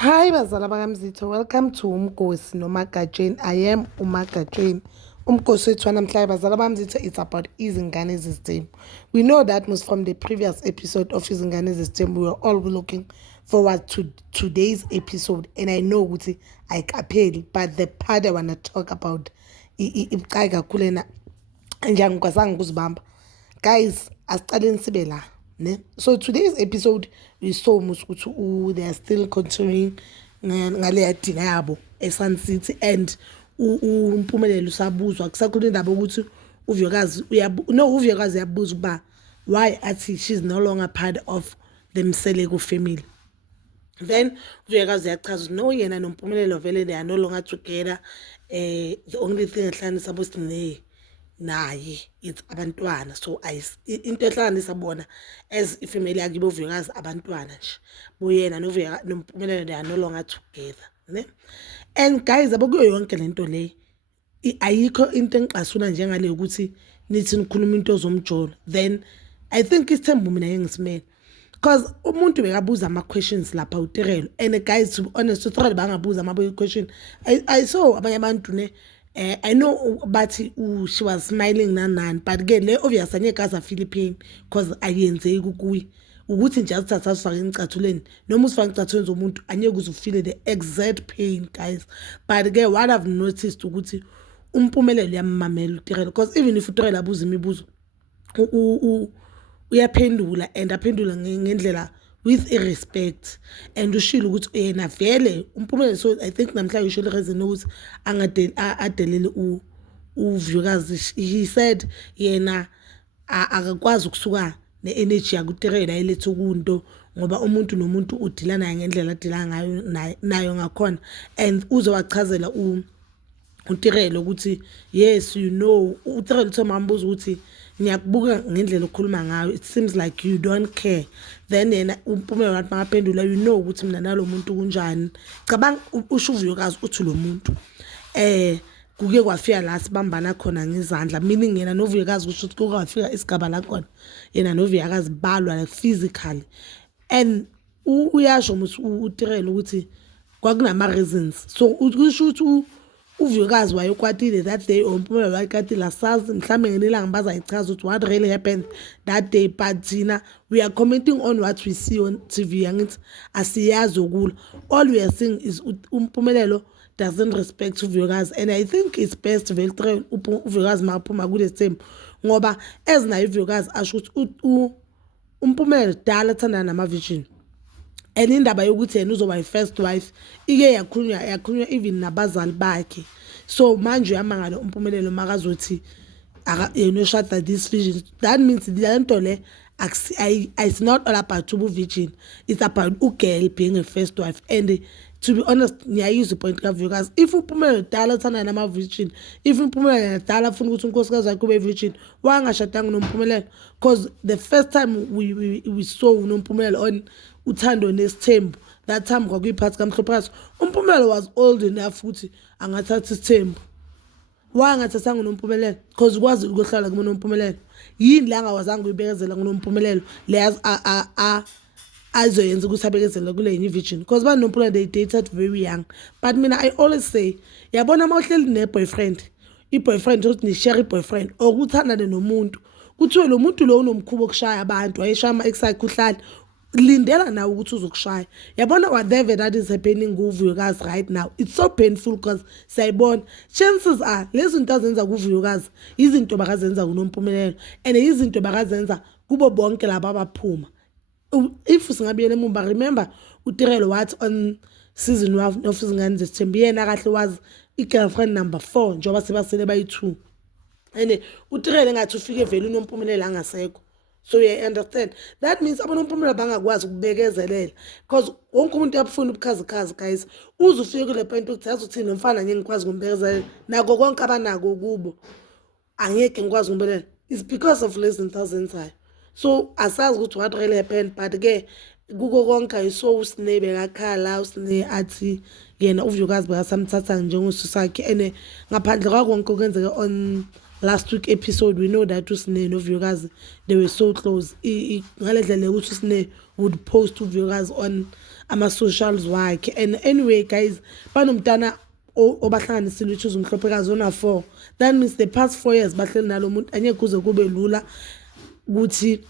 Hi bazala bakamzitho, welcome to Umgosi noMagatsheni. I am uMagatsheni. Umgosi wethu wanamhlanje bazala bamzitho, it's about izingane zesistem. We know that most from the previous episode of izingane zesistem, we were all looking forward to today's episode, and I know ukuthi ayikapheli, but the part I want to talk about ibucayi kakhulu ena nje ngikwazanga ukuzibamba. Guys, asicaleni sibe la. Ne? So today's episode we saw ukuthi they are still continuing ngale yadina yabo eSun City, and uMpumelelo usabuzwa kusakhona indaba ukuthi uVyakazi uVyakazi yabuza ukuba why athi she's no longer part of the Mseleko family. Then uVyakazi yachaza no, yena noMpumelelo vele they are no longer together. The only thing ehlanganisa boSinay naye it's abantwana, so into ehlanganisa bona as ifamily yakhe boVyakazi abantwana nje, boyena noMpumelelo they are no longer together, ne? And guys, abakuyo yonke lento le ayikho into engiqasuna njengale ukuthi nithi nikhuluma into zomjolo, then I think isithembu mina yengisimele because umuntu bekabuza ama-questions lapha uTirelo, and guys, to be honest, uTirelo bangabuza ama-question. I saw abanye abantu ne I know but she was smiling nanani, but ke le obvious anyekaza Philippine because ayenzeki kuye ukuthi nje azithatha asifake encathuleni, noma usifake encathuleni zomuntu anyeke uzufile the exact pain, guys. But ke what I've noticed ukuthi uMpumelelo yamamela uTirelo, because even if uTirelo abuza imibuzo uyaphendula, and aphendula ngendlela with a respect, and ushilo ukuthi yena vele uMpumelelo, so I think namhlanje ushilo reason ukuthi adelele uVyakazi. He said yena akakwazi ukusuka ne-energy yakuTirelo ayilethe kunto ngoba umuntu nomuntu udila naye ngendlela adila ngayo nayo ngakhona, and uzowachazela uTirelo ukuthi yes, you know, uTirelo thomambuza ukuthi ngiyakubuka ngendlela okhuluma ngayo, it seems like you don't care. Then yena uMpumelelo wathi mangaphendula, you know ukuthi mina nalo muntu kunjani. Cabanga usho uVyakazi uthi lo muntu kuke kwafika la sibambana khona ngezandla, meaning yena noVyakazi kusho ukuthi kuke kwafika isigaba la khona yena noVyakazi balwa like physically, and uyasho uTirelo ukuthi kwakunama reasons, so usho ukuthi uVyakazi wayekwatile that day, uMpumelelo wayekatile. Asazi mhlambe ngenilanga bazayichaza ukuthi what really happened that day, but thina we are commenting on what we see on TV. Yangithi asiyazi okula, all we are seeing is uMpumelelo doesn't respect uVyakazi, and I think it's best vele uVyakazi maphuma kule thembu ngoba ezinayo uVyakazi asho ukuthi uMpumelelo dala thandana nama-virgin, and indaba yokuthi yena uzoba i-first wife ike yakhulunywa even nabazali bakhe. So manje uyamangala uMpumelelo makazothi yena ushada this vision, that means le nto le it's not all about ubu-virgin, it's about ugirl being a first wife. And to be honest, ngiyayizwa ipoint kaVyakazi, if uMpumelelo dala uthanda nama-virgin, if uMpumelelo dala afuna ukuthi unkosikazi wakhe ube virgin, wangashadanga noMpumelelo, because the first time we saw uNompumelelo on uthando nesithembu, that time kwakuyiphathi kaMhlophe, uMpumelelo was old enough ukuthi angathatha isithembu. Wangathathanga uNompumelelo because ukwazi ukuhlala kuNompumelelo, yini la angawazanga uyibekezela kuNompumelelo le azoyenza ukuthi abekezele kule yini virgin, because ba noMpumelelo they dated very young. But mina I always say, yabona mawuhleli ne-boyfriend, i-boyfriend ukuthi ni-share i-boyfriend or ukuthandane nomuntu kuthiwe lo muntu lo unomkhubo okushaya abantu, wayeshaya ama-ex akhe uhlala, lindela nawe ukuthi uzokushaya. Yabona whatever that is happening kuVyakazi right now, it's so painful because sayibona chances are lezi zinto azenza kuVyakazi izinto bakazenza kuNompumelelo, and izinto bakazenza kubo bonke laba abaphuma. If singabiyele emumva, remember uTirelo wathi on season 1 of izingane zesithembu yena kahle was i-girlfriend number 4 njengoba sebasele bayi-2, and uTirelo ngathi ufike vele uNompumelelo angasekho. So you understand, that means aboNompumelelo bangakwazi ukubekezelela because wonke umuntu uyabufuna ubukhazikhazi, guys. Uze ufike kule point ukuthi yazi uthini nomfana ngeke ngikwazi ukumbekezelela nako konke abanako kubo, angeke ngikwazi ukumbekezelela, it's because of less than thousand. So asazi ukuthi what really happened, but ke kuko konke ayiso uSinay bekakhala, uSinay athi yena uVyakazi bekasamthatha njengosisi sakhe, and ngaphandle kwakonke okwenzeka on last week episode, we know that uSinay noVyakazi they were so close. Ngale ndlela ukuthi uSinay would post uVyakazi on ama-socials wakhe. And anyway guys, banomntana obahlanganisile which umhlophekazi ona-4. That means the past 4 years bahleli nalo muntu angeke kuze kube lula ukuthi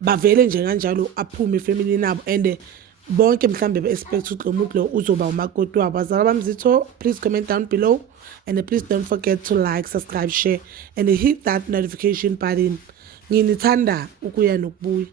bavele nje kanjalo aphume efamily nabo and bonke mhlambe be-expect ukuthi lo muntu lo uzoba umakoti wabo. Bazala bami Zitho, please comment down below and please don't forget to like, subscribe, share and hit that notification button. Nginithanda ukuya nokubuya.